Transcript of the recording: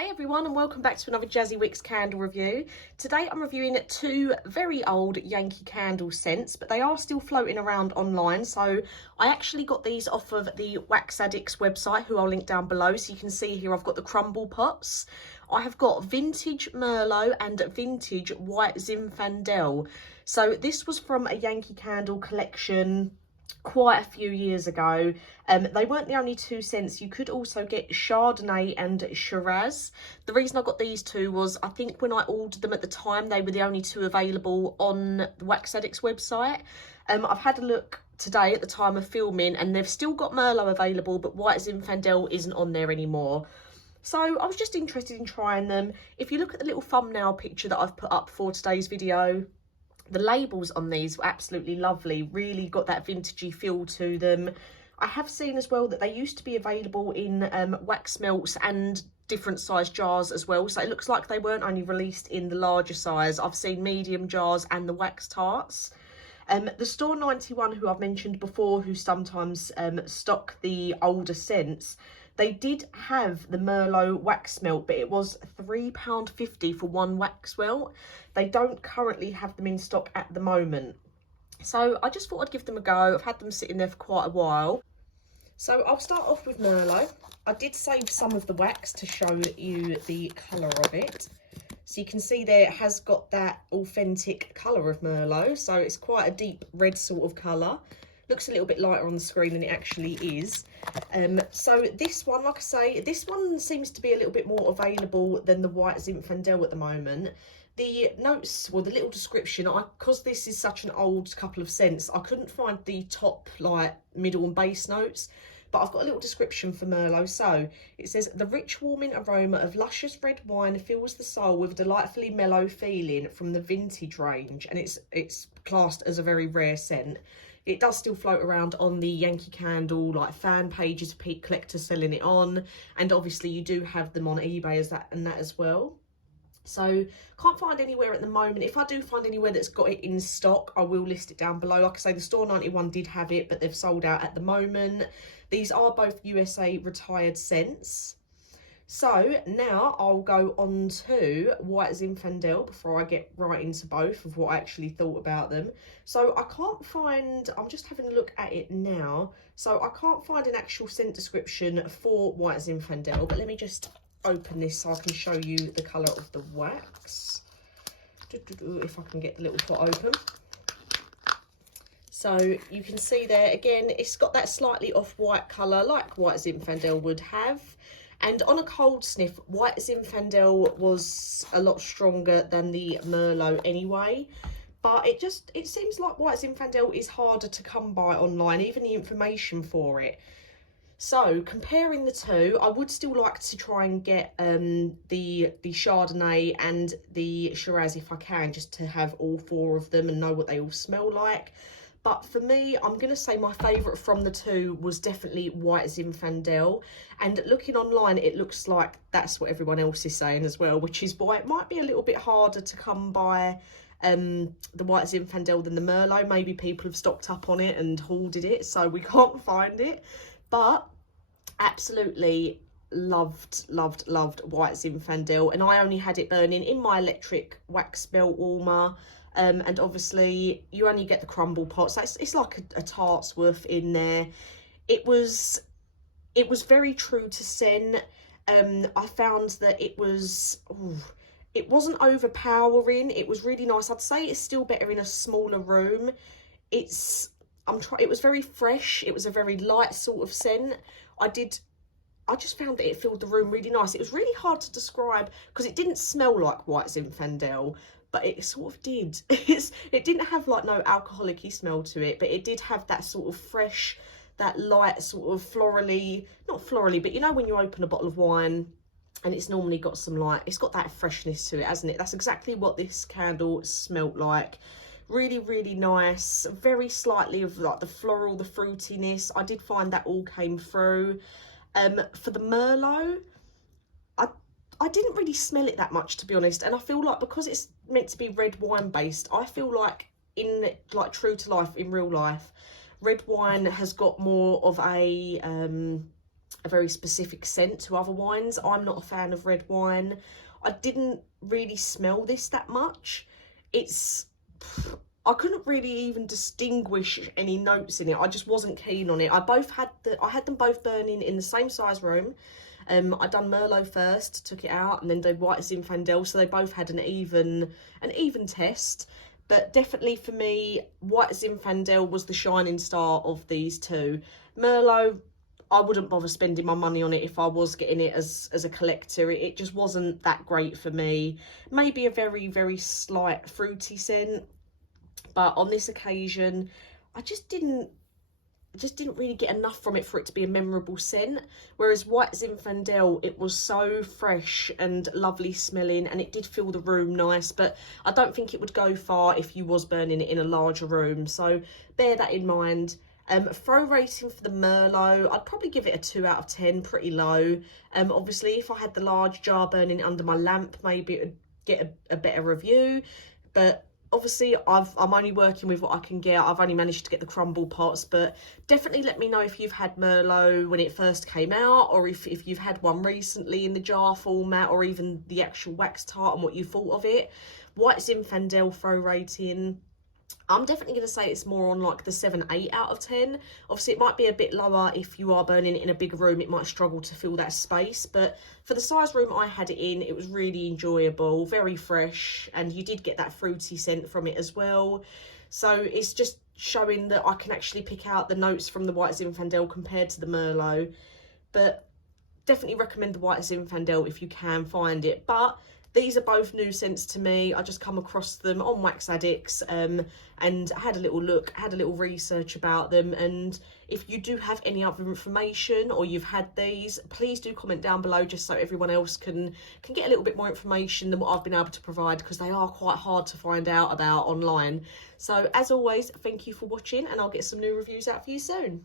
Hey everyone, and welcome back to another Jazzy Wicks candle review. Today I'm reviewing two very old Yankee candle scents, but they are still floating around online. So I actually got these off of the Addicts website, who I'll link down below. So you can see here I've got the crumble pots. I have got vintage Merlot and vintage white Zinfandel. So this was from a Yankee candle collection quite a few years ago. They weren't the only two scents. You could also get Chardonnay and Shiraz. The reason I got these two was I think when I ordered them at the time, they were the only two available on the Wax Addicts website. I've had a look today at the time of filming and they've still got Merlot available, but white Zinfandel isn't on there anymore. So I was just interested in trying them. If you look at the little thumbnail picture that I've put up for today's video, the labels on these were absolutely lovely, really got that vintagey feel to them. I have seen as well that they used to be available in wax melts and different size jars as well. So it looks like they weren't only released in the larger size. I've seen medium jars and the wax tarts. The Store 91, who I've mentioned before, who sometimes stock the older scents, they did have the Merlot wax melt, but it was £3.50 for one wax melt. They don't currently have them in stock at the moment. So I just thought I'd give them a go. I've had them sitting there for quite a while. So I'll start off with Merlot. I did save some of the wax to show you the colour of it. So you can see there it has got that authentic colour of Merlot. So it's quite a deep red sort of colour. Looks a little bit lighter on the screen than it actually is. So this one, like I say, this one seems to be a little bit more available than the white Zinfandel at the moment. The notes, well, the little description, because this is such an old couple of scents, I couldn't find the top, like, middle and base notes. But I've got a little description for Merlot. So it says, the rich warming aroma of luscious red wine fills the soul with a delightfully mellow feeling from the vintage range. And it's classed as a very rare scent. It does still float around on the Yankee Candle, like, fan pages, peak collectors selling it on. And obviously you do have them on eBay as well. So can't find anywhere at the moment. If I do find anywhere that's got it in stock, I will list it down below. Like I say, the Store 91 did have it, but they've sold out at the moment. These are both USA retired scents. So now I'll go on to white Zinfandel before I get right into both of what I actually thought about them. So I can't find, I'm just having a look at it now. So I can't find an actual scent description for white Zinfandel, but let me just open this so I can show you the colour of the wax. If I can get the little pot open. So you can see there, again, it's got that slightly off-white colour like white Zinfandel would have. And on a cold sniff, white Zinfandel was a lot stronger than the Merlot anyway. But it seems like white Zinfandel is harder to come by online, even the information for it. So comparing the two, I would still like to try and get the Chardonnay and the Shiraz if I can, just to have all four of them and know what they all smell like. But for me, I'm going to say my favourite from the two was definitely white Zinfandel. And looking online, it looks like that's what everyone else is saying as well, which is why it might be a little bit harder to come by the white Zinfandel than the Merlot. Maybe people have stocked up on it and hoarded it, so we can't find it. But absolutely loved white Zinfandel. And I only had it burning in my electric wax melt warmer. And obviously you only get the crumble pot, so it's like a tart's worth in there. It was very true to scent. I found that it wasn't overpowering. It was really nice. I'd say it's still better in a smaller room. It was very fresh. It was a very light sort of scent. I just found that it filled the room really nice. It was really hard to describe because it didn't smell like white Zinfandel, but it sort of did. It didn't have like no alcoholic-y smell to it, but it did have that sort of fresh, that light sort of florally, not florally, but you know when you open a bottle of wine and it's normally got some light, it's got that freshness to it, hasn't it? That's exactly what this candle smelt like. Really, really nice. Very slightly of like the floral, the fruitiness. I did find that all came through. For the Merlot, I didn't really smell it that much, to be honest. And I feel like because it's meant to be red wine based, I feel like true to life, in real life, red wine has got more of a a very specific scent to other wines. I'm not a fan of red wine. I didn't really smell this that much. I couldn't really even distinguish any notes in it. I just wasn't keen on it. I had them both burning in the same size room. I done Merlot first, took it out, and then did white Zinfandel, so they both had an even test. But definitely for me, white Zinfandel was the shining star of these two. Merlot, I wouldn't bother spending my money on it if I was getting it as a collector. It just wasn't that great for me. Maybe a very, very slight fruity scent. But on this occasion, I just didn't really get enough from it for it to be a memorable scent. Whereas white Zinfandel, it was so fresh and lovely smelling, and it did fill the room nice, but I don't think it would go far if you was burning it in a larger room. So bear that in mind. Throw rating for the Merlot, I'd probably give it a 2 out of 10, pretty low. Obviously, if I had the large jar burning under my lamp, maybe it would get a better review. But obviously, I'm only working with what I can get. I've only managed to get the crumble pots, but definitely let me know if you've had Merlot when it first came out, or if you've had one recently in the jar format, or even the actual wax tart and what you thought of it. White Zinfandel throw rating, I'm definitely going to say it's more on like the 7, 8 out of 10. Obviously, it might be a bit lower if you are burning it in a big room. It might struggle to fill that space. But for the size room I had it in, it was really enjoyable, very fresh. And you did get that fruity scent from it as well. So it's just showing that I can actually pick out the notes from the white Zinfandel compared to the Merlot. But definitely recommend the white Zinfandel if you can find it. But these are both new scents to me. I just come across them on Wax Addicts and had a little look, had a little research about them. And if you do have any other information or you've had these, please do comment down below just so everyone else can get a little bit more information than what I've been able to provide, because they are quite hard to find out about online. So as always, thank you for watching, and I'll get some new reviews out for you soon.